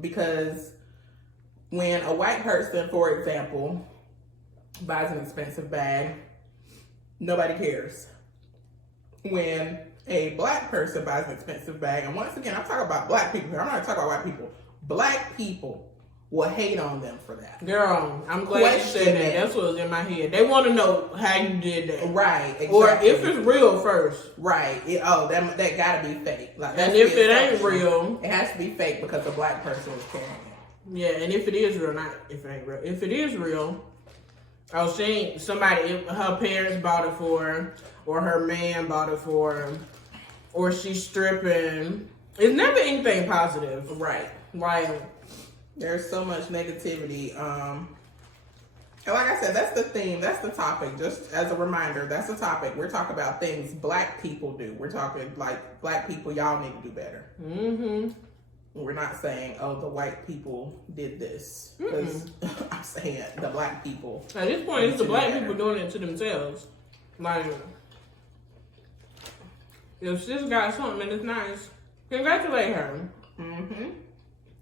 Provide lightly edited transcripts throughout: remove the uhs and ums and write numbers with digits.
Because when a white person, for example, buys an expensive bag, nobody cares. When a black person buys an expensive bag, and once again, I'm talking about black people here. I'm not talking about white people. Black people will hate on them for that. Girl, I'm glad you said that. That's what was in my head. They want to know how you did that. Right, exactly. Or if it's real first. Right. That gotta be fake. Like, and if it ain't real, it has to be fake because a black person is carrying it. Yeah, and if it is real, not if it ain't real. If it is real, I was saying somebody, her parents bought it for her, or her man bought it for her, or she's stripping. It's never anything positive. Right. Right. There's so much negativity. And like I said, that's the theme. That's the topic. Just as a reminder, that's the topic. We're talking about things black people do. We're talking like black people, y'all need to do better. Mm-hmm. We're not saying, oh, the white people did this. Because I'm saying the black people. At this point, it's the black people doing it to themselves. Like, if sis got something and it's nice, congratulate her. Mm-hmm.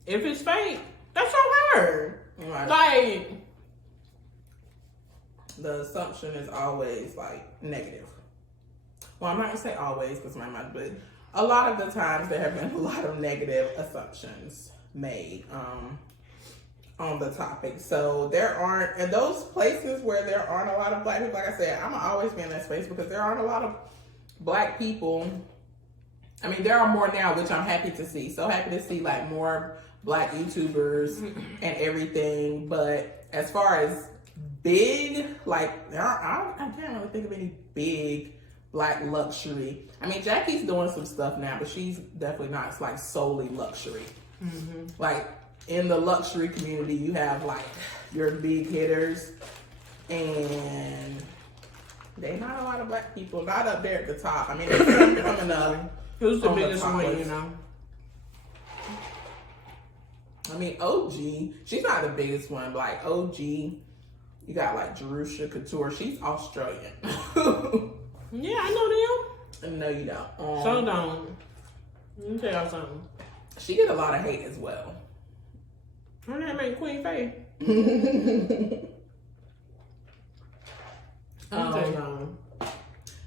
If it's fake, that's on her. Right. Like, the assumption is always like negative. Well, I'm not gonna say always because my mind, but a lot of the times there have been a lot of negative assumptions made on the topic. So there aren't, in those places where there aren't a lot of black people, like I said, I'm gonna always be in that space because there aren't a lot of black people. I mean, there are more now, which I'm happy to see. So happy to see like more black YouTubers and everything. But as far as big, like I can't really think of any big black luxury. I mean, Jackie's doing some stuff now, but she's definitely not. It's like solely luxury. Mm-hmm. Like in the luxury community, you have like your big hitters, and they not a lot of black people. Not up there at the top. I mean, they're coming up. Who's the biggest one, you know? I mean, OG, she's not the biggest one, but like OG, you got like Jerusha Couture. She's Australian. Yeah, I know them. No, you don't. So don't. Let me tell y'all something. She get a lot of hate as well. Her name ain't Queen Faye.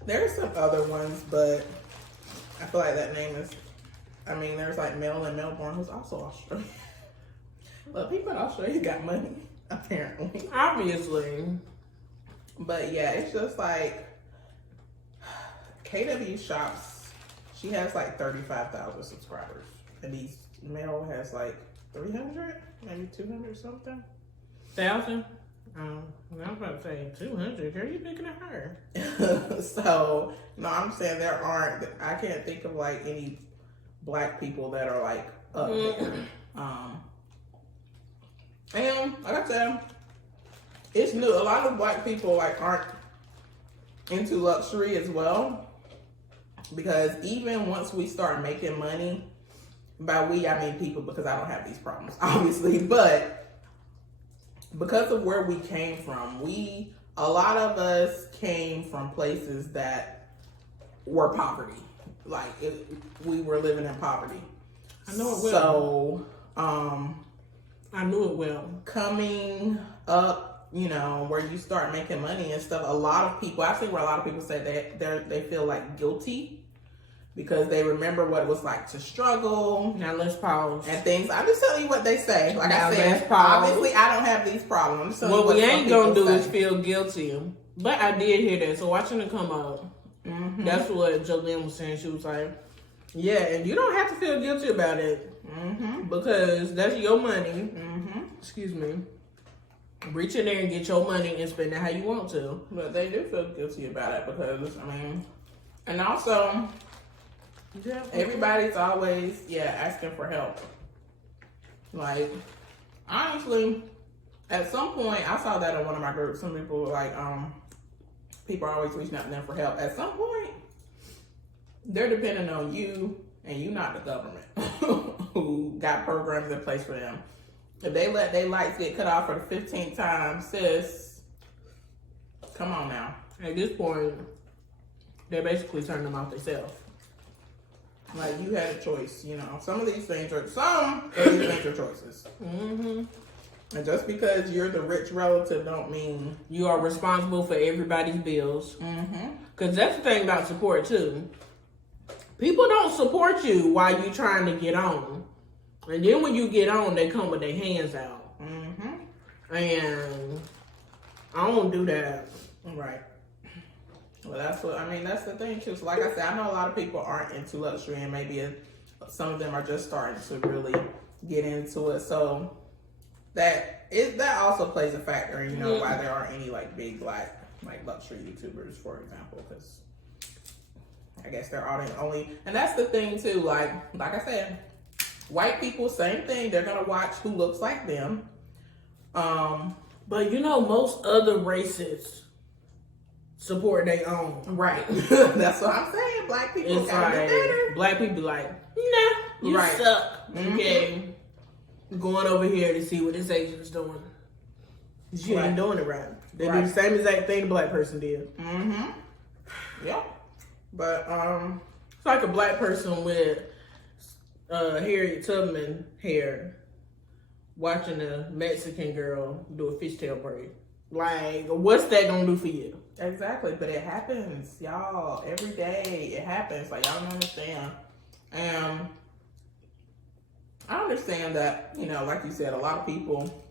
There's some other ones, but I feel like that name is, I mean, there's like Mel in Melbourne, who's also Australian. But people in Australia got money, apparently. Obviously. But yeah, it's just like, KW Shops, she has like 35,000 subscribers. And Mel has like 300, maybe 200 something. 1,000? I was about to say 200. Girl, you picking at her? So, no, I'm saying I can't think of like any black people that are like up there. And like I said, it's new. A lot of black people like aren't into luxury as well, because even once we start making money, by we I mean people, because I don't have these problems, obviously, but because of where we came from, a lot of us came from places that were poverty. Like we were living in poverty. I know it well. So, I knew it well. Coming up, you know, where you start making money and stuff, a lot of people, I see where a lot of people say they feel like guilty because they remember what it was like to struggle. Now let's pause. And things. I'm just telling you what they say. Like now I said, obviously I don't have these problems. What we ain't gonna do is feel guilty. But I did hear that. So watching it come up, that's what Jolene was saying. She was like, yeah, and you don't have to feel guilty about it. Because that's your money. Excuse me. Reach in there and get your money and spend it how you want to. But they do feel guilty about it because, I mean, and also, everybody's always, asking for help. Like, honestly, at some point, I saw that in one of my groups. Some people were like, people are always reaching out to them for help. At some point, they're depending on you, and you not the government who got programs in place for them. If they let their lights get cut off for the 15th time, sis, come on now. At this point, they basically turn them off themselves. Like, you had a choice, you know. Some of these things are choices. Mm-hmm. And just because you're the rich relative don't mean you are responsible for everybody's bills. Mm-hmm. Because that's the thing about support, too. People don't support you while you're trying to get on. And then when you get on, they come with their hands out. Mm-hmm. And I don't do that. Right. Well, that's the thing, too. So like I said, I know a lot of people aren't into luxury, and maybe some of them are just starting to really get into it. So that also plays a factor in, why there aren't any like big black like luxury YouTubers, for example, because I guess they're only, and that's the thing too. Like I said, white people, same thing. They're gonna watch who looks like them. But most other races support their own. Right. That's what I'm saying. Black people gotta be better. Black people like, nah, you suck. Mm-hmm. Okay. Going over here to see what this Asian's doing. She ain't doing it right. They do the same exact thing the black person did. Mm-hmm. Yep. But it's like a black person with Harriet Tubman hair watching a Mexican girl do a fishtail braid. Like, what's that gonna do for you? Exactly, but it happens, y'all. Every day it happens. Like, y'all don't understand. And I understand that, like you said, a lot of people,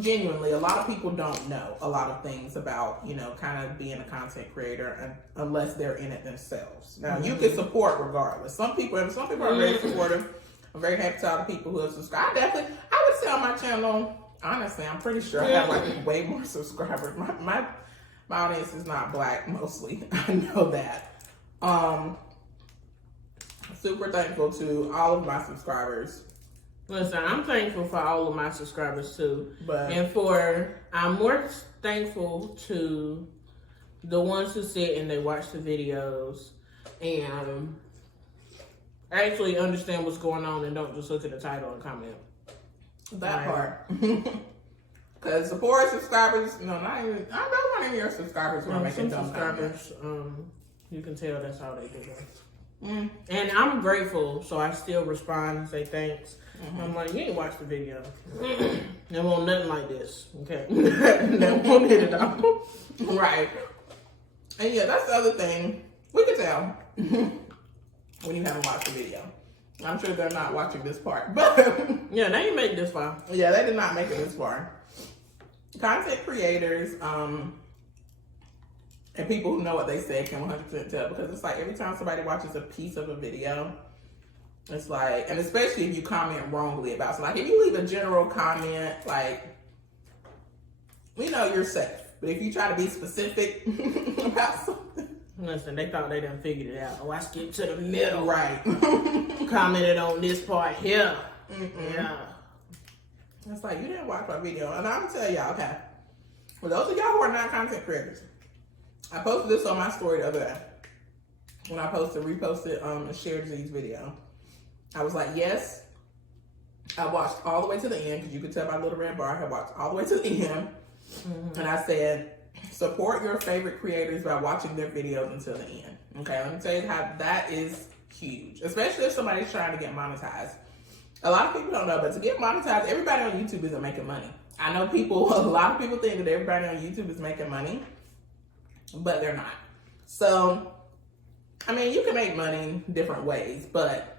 genuinely, a lot of people don't know a lot of things about, kind of being a content creator unless they're in it themselves. Now, you can support regardless. Some people are very supportive. I'm very happy to all the people who have subscribed. I would say on my channel, honestly, I'm pretty sure I have like way more subscribers. My audience is not black mostly. I know that. Super thankful to all of my subscribers. Listen, I'm thankful for all of my subscribers too. I'm more thankful to the ones who sit and they watch the videos and actually understand what's going on and don't just look at the title and comment. That part. Because the poor subscribers, I don't want any of your subscribers who are making dumb subscribers. You can tell that's how they do it. And I'm grateful, so I still respond and say thanks. I'm like, you ain't watched the video. It won't nothing like this, okay? That won't hit it all. Right. And yeah, that's the other thing. We can tell when you haven't watched the video. I'm sure they're not watching this part, but yeah, they ain't make this far. Yeah, they did not make it this far. Content creators, and people who know what they say can 100% tell, because it's like every time somebody watches a piece of a video, it's like, and especially if you comment wrongly about something, like if you leave a general comment, like, you're safe. But if you try to be specific about something. Listen, they thought they done figured it out. Oh, I skipped to the middle. Right. Commented on this part here. Yeah. It's like, you didn't watch my video. And I'm going to tell y'all, okay, for those of y'all who are not content creators, I posted this on my story the other day. When I reposted a shared disease video. I was like, yes, I watched all the way to the end, because you could tell by the little red bar, I watched all the way to the end. And I said, support your favorite creators by watching their videos until the end. Okay, let me tell you how that is huge, especially if somebody's trying to get monetized. A lot of people don't know, but to get monetized, everybody on YouTube isn't making money. I know a lot of people think that everybody on YouTube is making money, but they're not. So, you can make money different ways, but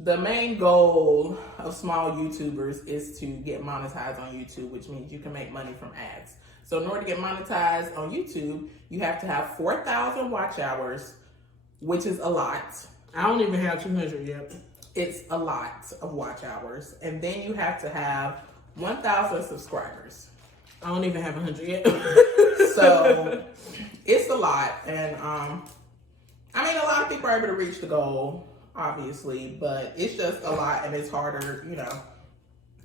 the main goal of small YouTubers is to get monetized on YouTube, which means you can make money from ads. So in order to get monetized on YouTube, you have to have 4,000 watch hours, which is a lot. I don't even have 200 yet. It's a lot of watch hours. And then you have to have 1,000 subscribers. I don't even have 100 yet. So it's a lot. And a lot of people are able to reach the goal, obviously, but it's just a lot, and it's harder,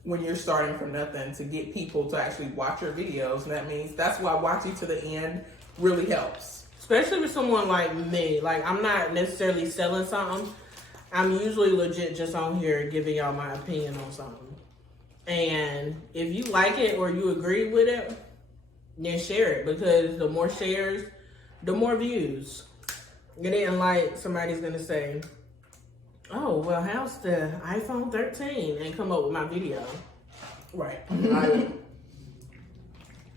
when you're starting from nothing, to get people to actually watch your videos. And that's why watching to the end really helps. Especially with someone like me. Like, I'm not necessarily selling something. I'm usually legit just on here giving y'all my opinion on something. And if you like it or you agree with it, then share it, because the more shares, the more views. And then, like, somebody's going to say, oh, well, how's the iPhone 13? And come up with my video. Right. Like,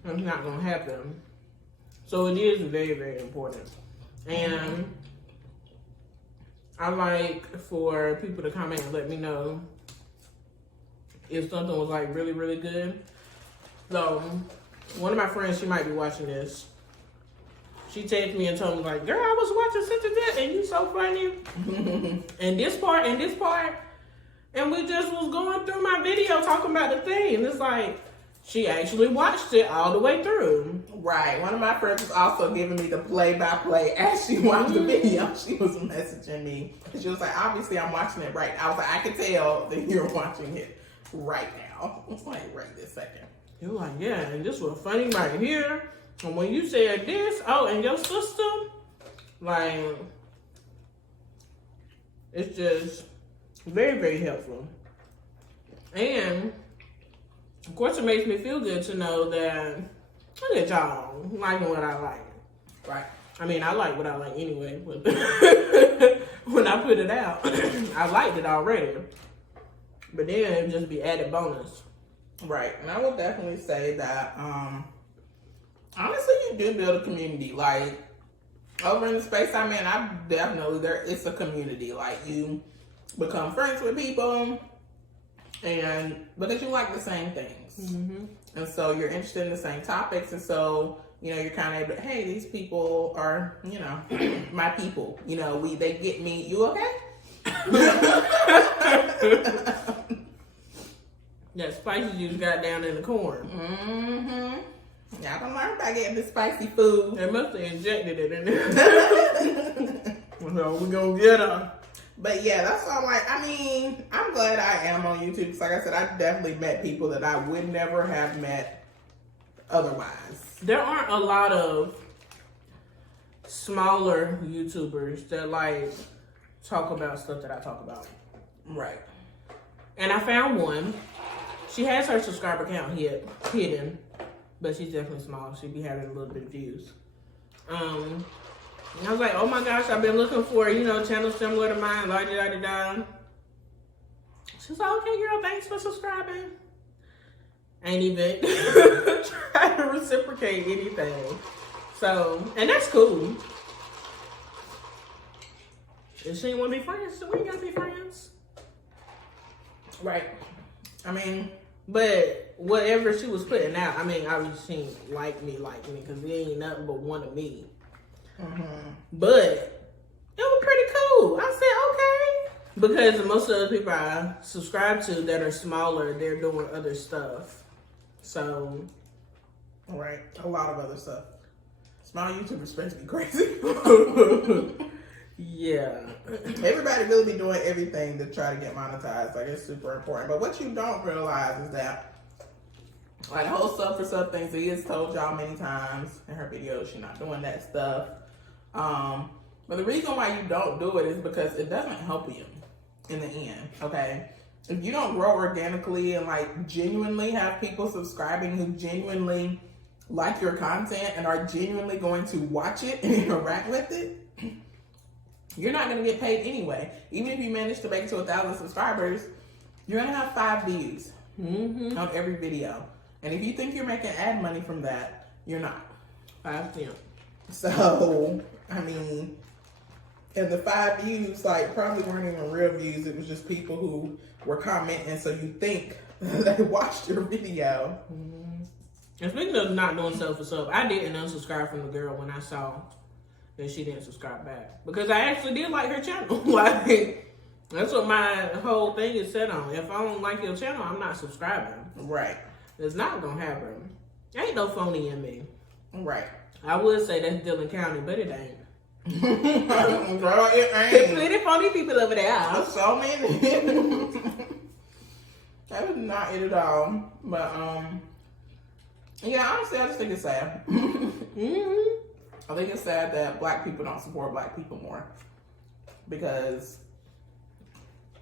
it's not going to happen. So it is very, very important. And I like for people to comment and let me know if something was like really, really good. So one of my friends, she might be watching this. She texted me and told me like, girl, I was watching such and that and you so funny. and this part, and we just was going through my video talking about the thing. And it's like, she actually watched it all the way through. Right. One of my friends was also giving me the play-by-play as she watched the video. She was messaging me. She was like, obviously I'm watching it right now. I was like, I can tell that you're watching it right now. It's like right this second. You're like, yeah, and this was funny right here. And when you said this, oh, and your sister, like, it's just very, very helpful. And of course, it makes me feel good to know that, look at y'all liking what I like. Right. I mean, I like what I like anyway, but when I put it out, I liked it already. But then it'd just be added bonus. Right. And I would definitely say that, honestly, you do build a community. Like, over in the space I'm in, it's a community. Like, you become friends with people. And because you like the same things, and so you're interested in the same topics, and so you're kind of able to, hey, these people are my people. They get me. You okay? That spicy juice got down in the corn. Y'all gonna learn about getting the spicy food. They must have injected it in there. So we gonna get her. But yeah, that's all. Like, I mean, I'm glad I am on YouTube because, like I said, I definitely met people that I would never have met otherwise. There aren't a lot of smaller YouTubers that like talk about stuff that I talk about. Right. And I found one. She has her subscriber count hidden, but she's definitely small. She be having a little bit of views. And I was like, oh my gosh, I've been looking for, channels similar to mine, la-di-da-di-da. She's like, okay, girl, thanks for subscribing. Ain't even trying to reciprocate anything. So, and that's cool. If she ain't want to be friends, so we ain't got to be friends. Right. I mean, but whatever she was putting out, I mean, obviously she ain't like me, because it ain't nothing but one of me. But it was pretty cool. I said, okay. Because most of the people I subscribe to that are smaller, they're doing other stuff. So. Right. A lot of other stuff. Small YouTubers supposed to be crazy. Yeah. Everybody really be doing everything to try to get monetized. Like, it's super important. But what you don't realize is that, like, whole sub for sub things, he has told y'all many times in her videos, she's not doing that stuff. But the reason why you don't do it is because it doesn't help you in the end, okay? If you don't grow organically and, like, genuinely have people subscribing who genuinely like your content and are genuinely going to watch it and interact with it, you're not going to get paid anyway. Even if you manage to make it to 1,000 subscribers, you're going to have 5 views on every video. And if you think you're making ad money from that, you're not. 5 cents. So, I mean, and the 5 views, like, probably weren't even real views. It was just people who were commenting, so you think they watched your video. And speaking of not doing stuff for sub, I didn't unsubscribe from the girl when I saw that she didn't subscribe back. Because I actually did like her channel. Like, that's what my whole thing is set on. If I don't like your channel, I'm not subscribing. Right. It's not gonna happen. Ain't no phony in me. Right. I would say that's Dillon County, but it ain't. Girl, it ain't. There's plenty phony people over there. There's so many. That was not it at all. But, yeah, honestly, I just think it's sad. I think it's sad that Black people don't support Black people more. Because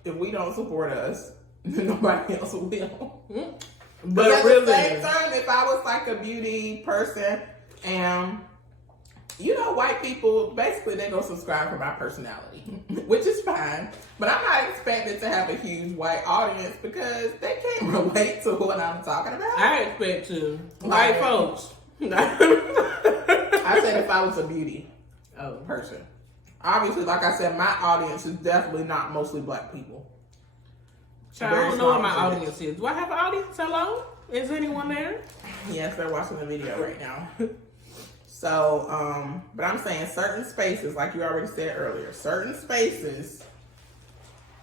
if we don't support us, then nobody else will. But at the same time, if I was like a beauty person and you know, white people, basically they go subscribe for my personality, which is fine. But I'm not expected to have a huge white audience because they can't relate to what I'm talking about. I expect to. White folks. I said if I was a beauty person. Obviously, like I said, my audience is definitely not mostly black people. So I don't know what my audience is. Do I have an audience? Hello? Is anyone there? Yes, they're watching the video right now. So, but I'm saying certain spaces, like you already said earlier, certain spaces,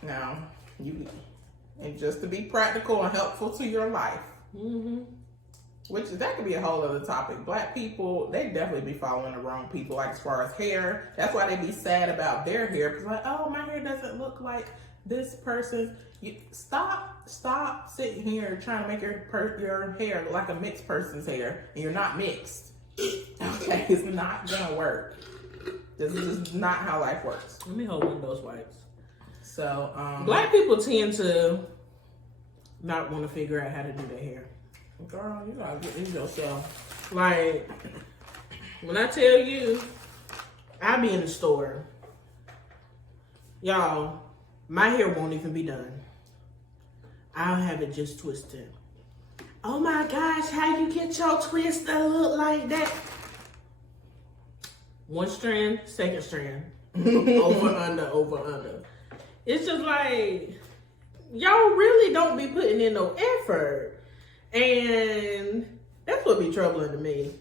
now, and just to be practical and helpful to your life, which that could be a whole other topic. Black people, they definitely be following the wrong people, like as far as hair. That's why they be sad about their hair, because like, oh, my hair doesn't look like this person's. Stop sitting here trying to make your hair look like a mixed person's hair, and you're not mixed. Okay, it's not gonna work. This is just not how life works. Let me hold one of those wipes. So, black people tend to not want to figure out how to do their hair. Girl, you gotta get into yourself. Like, when I tell you, I be in the store, y'all, my hair won't even be done. I'll have it just twisted. Oh my gosh, how you get your twist to look like that? One strand, second strand. Over, under. It's just like, y'all really don't be putting in no effort. And that's what be troubling to me.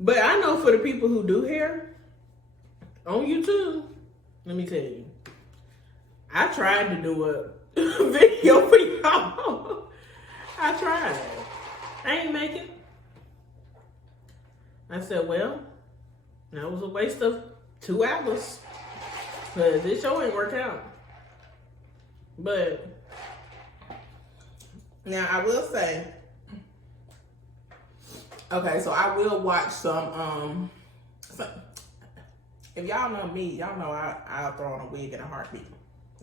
But I know for the people who do hair, on YouTube, let me tell you, I tried to do a video for y'all. I tried. I ain't make it. I said, well, that was a waste of 2 hours. Because this show ain't work out. But now I will say, okay, so I will watch some if y'all know me, y'all know I'll throw on a wig in a heartbeat.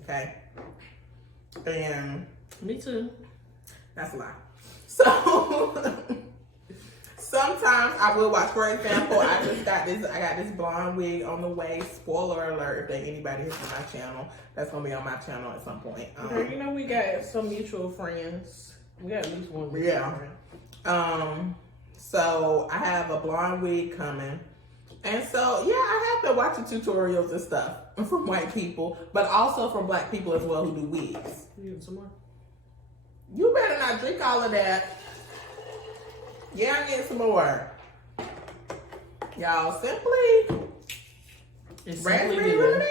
Okay? And me too. That's a lie. So sometimes I will watch. For example, I got this blonde wig on the way. Spoiler alert! If anybody is on my channel, that's gonna be on my channel at some point. You know, we got some mutual friends. We got at least one mutual friend. So I have a blonde wig coming, and so yeah, I have been watching tutorials and stuff from white people, but also from black people as well who do wigs. You need some more? You better not drink all of that. Yeah, I'm getting some more. Y'all, Simply. It's Raspberry Lemonade.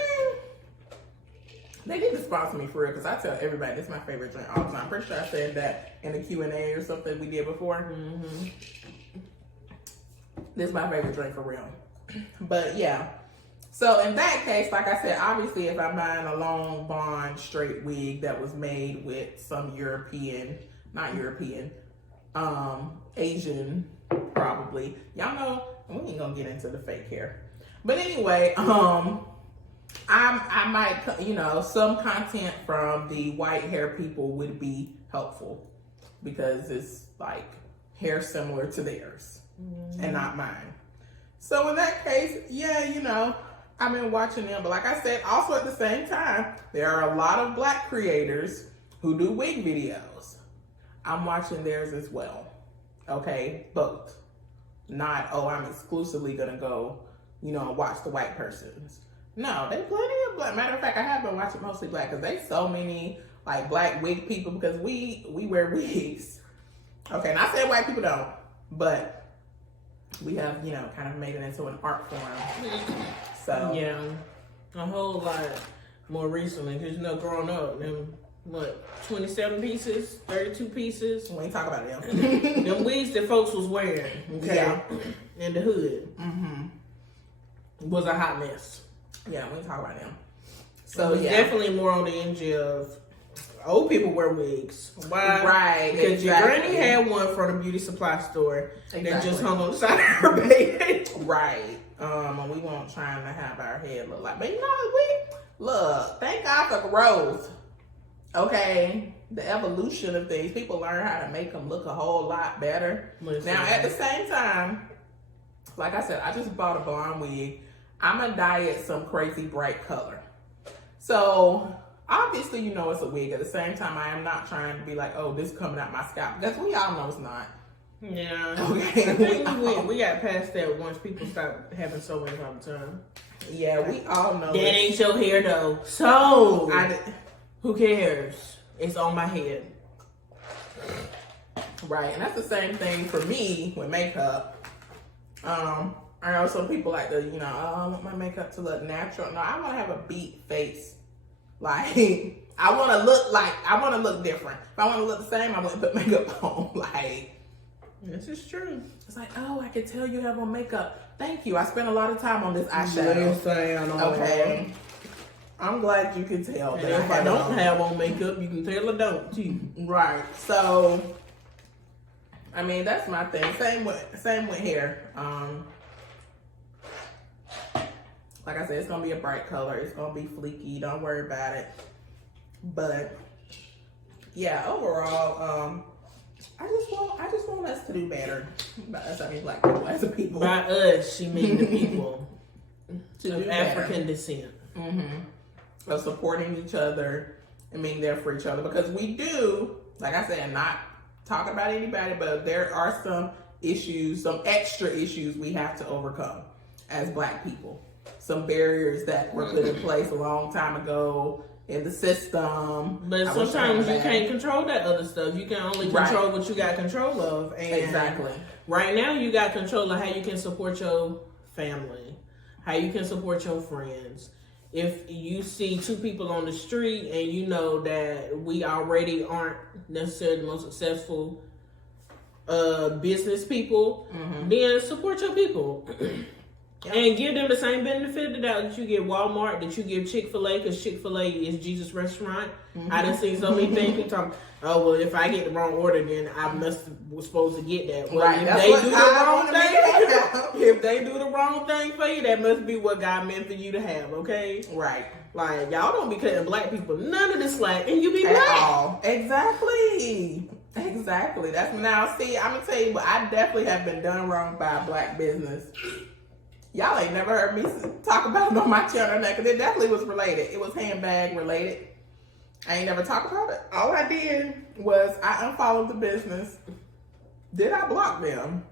They need to sponsor me for real, because I tell everybody this is my favorite drink all the time. I'm pretty sure I said that in the Q&A or something we did before. This is my favorite drink for real. But yeah. So in that case, like I said, obviously if I'm buying a long blonde straight wig that was made with some Asian probably. Y'all know, we ain't gonna get into the fake hair. But anyway, I might, you know, some content from the white hair people would be helpful because it's like hair similar to theirs and not mine. So in that case, yeah, you know, I've been watching them, but like I said, also at the same time, there are a lot of black creators who do wig videos. I'm watching theirs as well. Okay, both. Not, oh, I'm exclusively gonna go, you know, watch the white person's. No, they plenty of black. Matter of fact, I have been watching mostly black because they so many like black wig people because we wear wigs. Okay, and I said white people don't, but we have, you know, kind of made it into an art form. So yeah, a whole lot more recently because, you know, growing up, them, what, 27 pieces, 32 pieces. We ain't talk about them. Them wigs that folks was wearing, okay, yeah, in the hood, was a hot mess. Yeah, we ain't talk about them. So yeah, definitely more on the end of old people wear wigs. Why? Right. Because your granny had one from the beauty supply store that just hung on the side of her bed. Right. And we weren't trying to have our head look like, but you know, look, thank God for growth. Okay. The evolution of things. People learn how to make them look a whole lot better. Listen, now, at the same time, like I said, I just bought a blonde wig. I'm gonna dye it some crazy bright color. So obviously, you know, it's a wig. At the same time, I am not trying to be like, oh, this coming out my scalp, because we all know it's not. Yeah. Okay. I think we got past that once people start having so much all the time. Yeah, we all know that ain't your hair though. So I who cares? It's on my head. Right, and that's the same thing for me with makeup. I know some people like to, you know, oh, I want my makeup to look natural. No, I want to have a beat face. Like, I want to look different. If I want to look the same, I wouldn't put makeup on. Like, this is true. It's like, oh, I can tell you have on makeup. Thank you. I spent a lot of time on this eyeshadow. Okay. I'm glad you can tell. And if I don't have on makeup, you can tell I don't too. Right. So, I mean, that's my thing. Same with hair. Like I said, it's gonna be a bright color. It's gonna be fleeky. Don't worry about it. But yeah, overall, I just want us to do better. By us, I mean black people as a people. By us, she means the people of African descent. Mm-hmm. Of supporting each other and being there for each other, because we do, like I said, not talk about anybody, but there are some issues, some extra issues we have to overcome as black people. Some barriers that were put in place a long time ago in the system. But sometimes you can't control that other stuff. You can only control what you got control of. And exactly. Right now, you got control of how you can support your family, how you can support your friends. If you see two people on the street and you know that we already aren't necessarily the most successful business people, then support your people. Yep. And give them the same benefit that you get Walmart, that you give Chick-fil-A, because Chick-fil-A is Jesus' restaurant. I done seen so many things people talking, oh, well, if I get the wrong order, then I was supposed to get that. Well, right. If they do the wrong thing for you, that must be what God meant for you to have, okay? Right. Like, y'all don't be cutting black people none of the slack, and you be At black. all. Exactly. That's now, see, I'm going to tell you, but I definitely have been done wrong by a black business. Y'all ain't never heard me talk about it on my channel, because it definitely was related. It was handbag related. I ain't never talked about it. All I did was I unfollowed the business. Did I block them?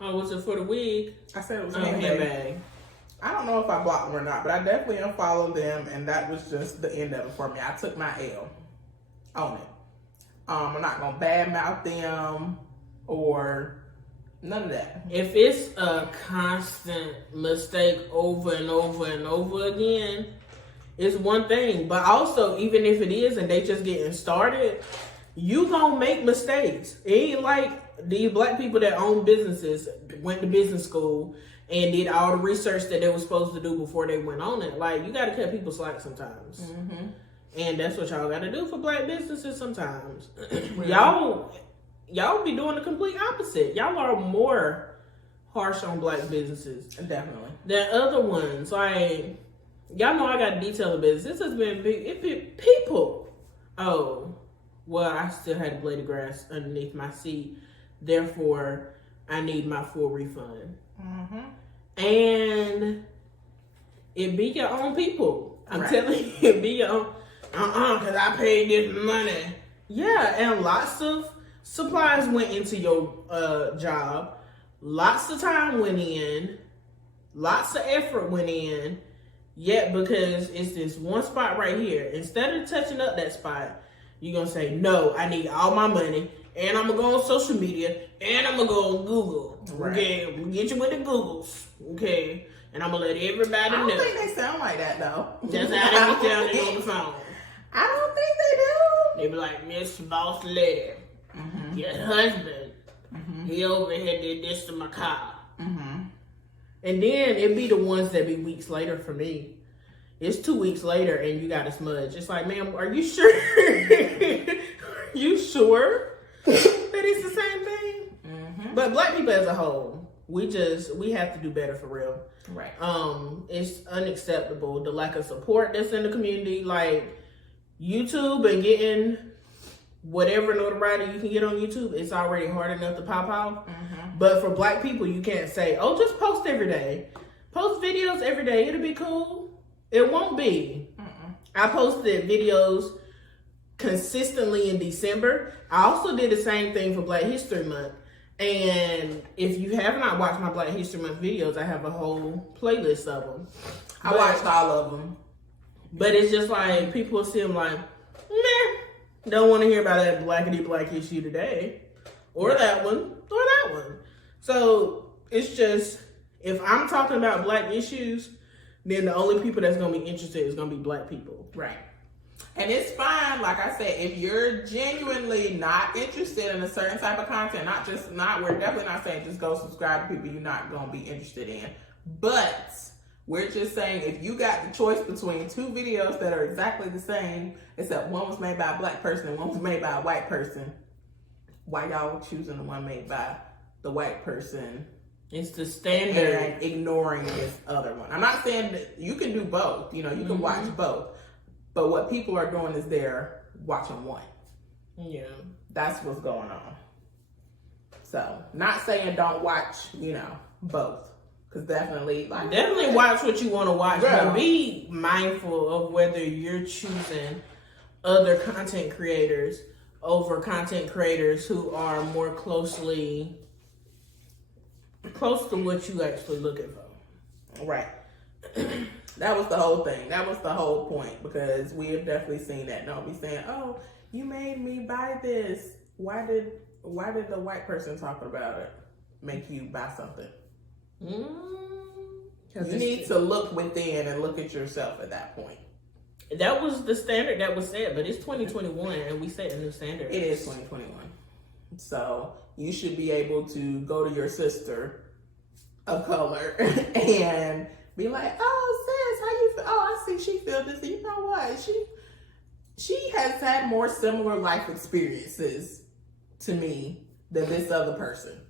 Oh, was it for the wig? I said it was handbag. I don't know if I blocked them or not, but I definitely unfollowed them, and that was just the end of it for me. I took my L on it. I'm not going to badmouth them or none of that. If it's a constant mistake over and over and over again, it's one thing. But also, even if it is and they just getting started, you gonna make mistakes. It ain't like these black people that own businesses went to business school and did all the research that they were supposed to do before they went on it. Like, you gotta cut people slack sometimes. And that's what y'all gotta do for black businesses sometimes. Y'all be doing the complete opposite. Y'all are more harsh on black businesses. Definitely. Than other ones. Like, y'all know I got a detailing business. This has been big. People. Oh, well, I still had a blade of grass underneath my seat. Therefore, I need my full refund. And it be your own people. I'm telling you, it be your own. Because I paid this money. Yeah, and lots of supplies went into your job. Lots of time went in. Lots of effort went in. Yet, because it's this one spot right here, instead of touching up that spot, you're going to say, no, I need all my money. And I'm going to go on social media. And I'm going to go on Google. Right. Okay, I'm going to get you with the Googles. Okay. And I'm going to let everybody know. I don't think they sound like that, though. That's how they be sounding on the phone. I don't think they do. They be like, Miss Boss Lady, your husband, he over here did this to my car. And then it be the ones that be weeks later for me. It's 2 weeks later and you got a smudge. It's like, ma'am, are you sure? Are you sure that it's the same thing? But black people as a whole, we have to do better for real. Right. It's unacceptable, the lack of support that's in the community. Like, YouTube and getting whatever notoriety you can get on YouTube, it's already hard enough to pop off. But for Black people, you can't say, oh, just post every day. Post videos every day. It'll be cool. It won't be. I posted videos consistently in December. I also did the same thing for Black History Month. And if you have not watched my Black History Month videos, I have a whole playlist of them. I watched all of them. But it's just like, people see them like, meh, don't want to hear about that blackity black issue today. Or that one, or that one. So it's just, if I'm talking about Black issues, then the only people that's going to be interested is going to be Black people. Right. And it's fine, like I said, if you're genuinely not interested in a certain type of content, we're definitely not saying just go subscribe to people you're not going to be interested in. But we're just saying, if you got the choice between two videos that are exactly the same, except one was made by a Black person and one was made by a white person, why y'all choosing the one made by the white person? It's the standard. And ignoring this other one. I'm not saying that you can do both. You know, you can watch both. But what people are doing is they're watching one. Yeah. That's what's going on. So, not saying don't watch, both. Because definitely watch what you want to watch. Girl. But be mindful of whether you're choosing other content creators over content creators who are more close to what you actually looking for. Right. That was the whole thing. That was the whole point, because we have definitely seen that. Don't be saying, "Oh, you made me buy this." Why did the white person talking about it make you buy something? You need to look within and look at yourself at that point. That was the standard that was set, but it's 2021 and we set a new standard. It is 2021. So you should be able to go to your sister of color and be like, "Oh, sis, how you feel? Oh, I see she feel this. You know what? She has had more similar life experiences to me than this other person.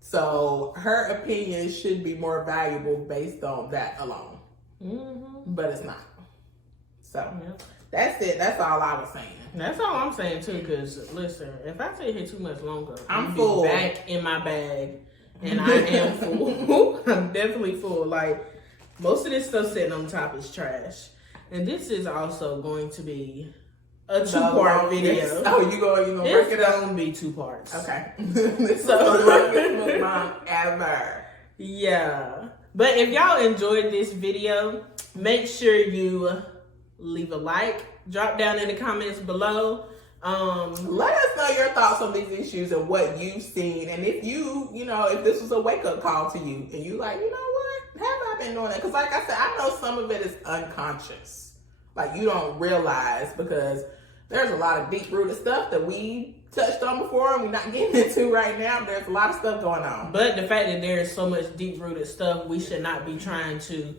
So her opinion should be more valuable based on that alone." But it's not. So that's it. That's all I was saying. That's all I'm saying too. Because listen, if I stay here too much longer, I'm full. Back in my bag, and I am full. I'm definitely full. Like, most of this stuff sitting on top is trash, and this is also going to be a 2-part video. Oh, you gonna break it up? It's gonna be 2 parts. Okay. This is the longest mukbang ever. Yeah. But if y'all enjoyed this video, make sure you leave a like, drop down in the comments below. Let us know your thoughts on these issues and what you've seen, and if if this was a wake-up call to you and you like, you know what, have I been doing that? Because like I said, I know some of it is unconscious, like you don't realize, because there's a lot of deep-rooted stuff that we touched on before and we're not getting into right now. There's a lot of stuff going on, but the fact that there is so much deep-rooted stuff, we should not be trying to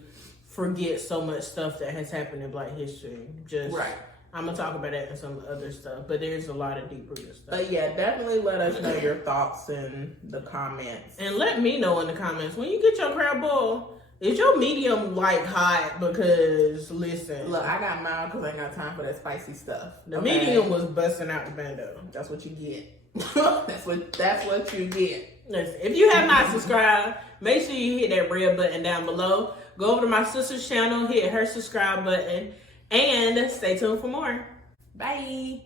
forget so much stuff that has happened in Black history. Right. I'm going to talk about that and some other stuff, but there's a lot of deep-rooted stuff. But yeah, definitely let us know your thoughts in the comments. And let me know in the comments, when you get your crab boil, is your medium like hot? Because listen, look, I got mine because I ain't got time for that spicy stuff. The medium was busting out the bando. That's what you get. that's what you get. Listen, if you have not subscribed, make sure you hit that red button down below. Go over to my sister's channel, hit her subscribe button, and stay tuned for more. Bye.